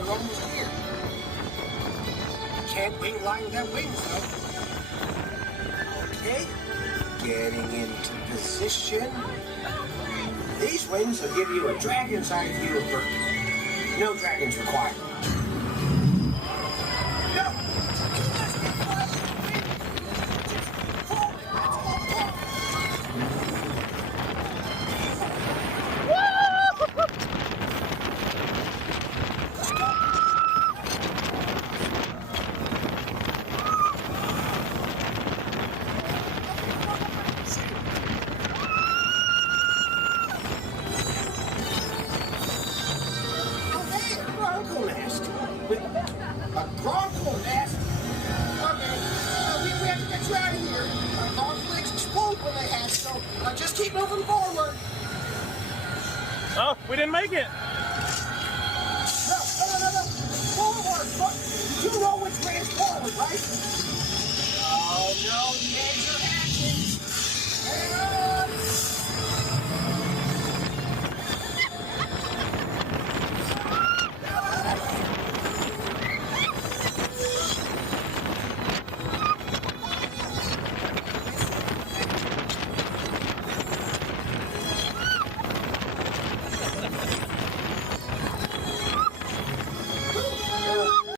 they're almost here. Can't wing line without wings, though. Okay. Getting into position. These wings will give you a dragon's eye view of Earth. No dragons required. No! Bronco nest. A bronco nest? Okay, we have to get you out of here. Our legs explode when they hatch, so just keep moving forward. Oh, we didn't make it.